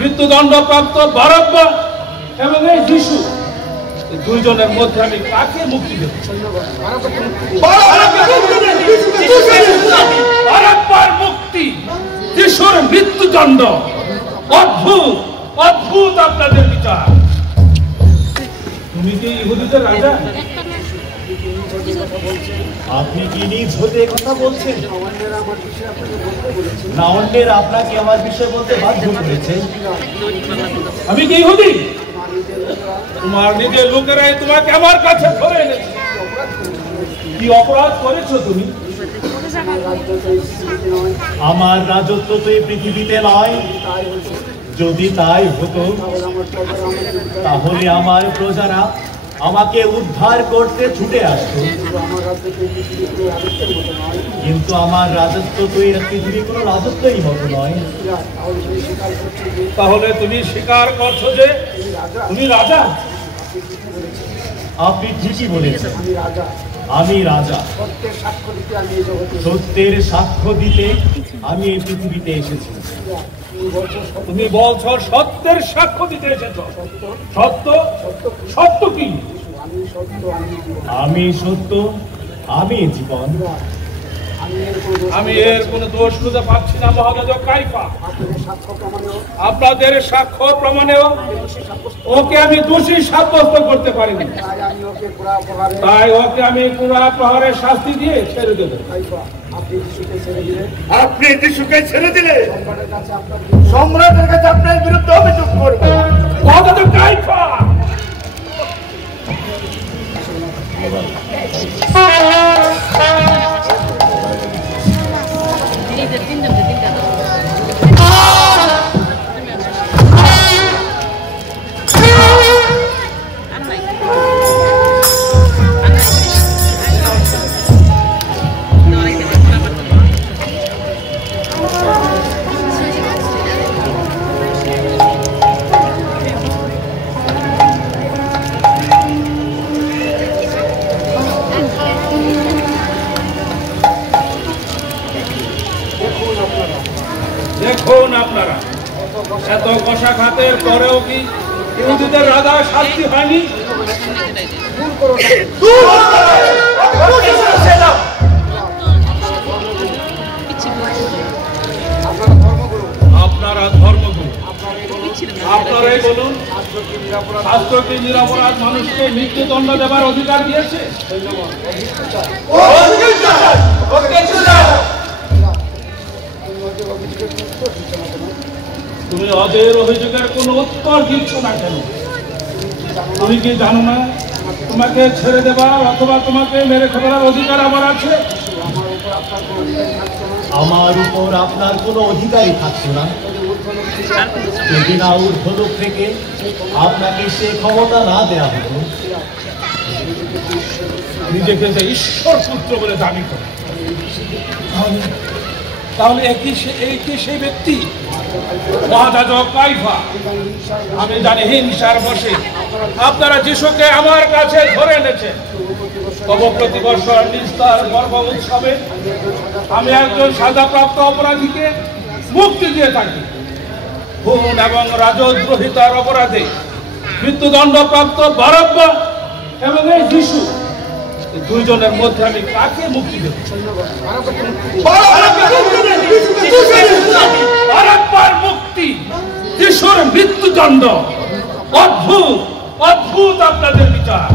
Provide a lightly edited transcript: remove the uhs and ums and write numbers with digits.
মৃত্যুদণ্ডপ্রাপ্ত বারাব্বা এবং এই যিশু, এই দুইজনের মধ্যে আমি কাকে মুক্তি দেব? বারাব্বার মুক্তি, যিশুর মৃত্যুদণ্ড। অদ্ভুত অদ্ভুত আপনাদের বিচার। তুমি কি ইহুদিদের রাজা? আপনি কি নিজ হতে কথা বলছেন? না, অন্যের আপনাকে আমার বিষয় বলতে বাধ্য করেছে। আমি কি ইহুদি? তোমার নিজের লোকেরাই তোমাকে আমার কাছে ধরে এনেছে। কি অপরাধ করেছো তুমি? আমার রাজত্ব তো এই পৃথিবীতে নয়। যদি তাই হতো তাহলে আমার প্রজারা আমাকে উদ্ধার করতে ছুটে আসতো। কিন্তু আমার রাজত্ব তো এই পৃথিবীর কোনো রাজত্বই মতো নয়। তাহলে তুমি স্বীকার করছো যে তুমি রাজা? আপনি ঠিকই বলেছেন, আমি রাজা। সত্যের সাক্ষ্য দিতে আমি এই পৃথিবীতে এসেছি। তুমি বলছো সত্যের সাক্ষ্য দিতে এসেছো? সত্য? সত্য কি? আমি সত্য, আমি জীবন। আমি এর কোনো দোষ খুঁজে পাচ্ছি না মহাযাজক কাইফা। আপনাদের সাক্ষ্য প্রমাণেও ওকে আমি দোষী সাব্যস্ত করতে পারিনি। তাই ওকে আমি পুরা প্রহারের শাস্তি দিয়ে ছেড়ে দেব। আপনি যিশুকে ছেড়ে দিলে সম্রাটের কাছে আপনার বিরুদ্ধে অভিযোগ করব। মহাযাজক কাইফা, দেখুন আপনারা এত কষাঘাতের পরেও কি ইহুদিদের রাজা শাস্তি হয়নি? আপনারা ধর্মগুরু, আপনারাই বলুন, শাস্ত্র কি নিরপরাধ মানুষকে মৃত্যুদণ্ড দেবার অধিকার দিয়েছে? তুমি ওদের অভিযোগের কোনো উত্তর দিচ্ছ না কেন? তুমি কি জানো না তোমাকে ছেড়ে দেবার অথবা তোমাকে মেরে ফেলার অধিকার আমার আছে? আমার উপর আপনার কোনো অধিকারই থাকছে না। যদি না ঊর্ধ্বলোক থেকে আপনাকে সে ক্ষমতা না দেয়া হতো। নিজেকে যে ঈশ্বর পুত্র বলে দাবি করে, তাহলে এই কি সেই ব্যক্তি মহাযাজক কাইফা? আমি জানি হিংসার বশে আপনারা যিশুকে আমার কাছে ধরে এনেছেন। তবে প্রতি বছর নিস্তার গর্ভ উৎসবে আমি একজন সাজাপ্রাপ্ত অপরাধীকে মুক্তি দিয়ে থাকি। খুন এবং রাজদ্রোহিতার অপরাধে মৃত্যুদণ্ডপ্রাপ্ত বারাব্বা এবং এই যিশু, এই দুইজনের মধ্যে আমি কাকে মুক্তি দেব? বারাব্বার মুক্তি, যিশুর মৃত্যুদণ্ড। অদ্ভুত অদ্ভুত আপনাদের বিচার।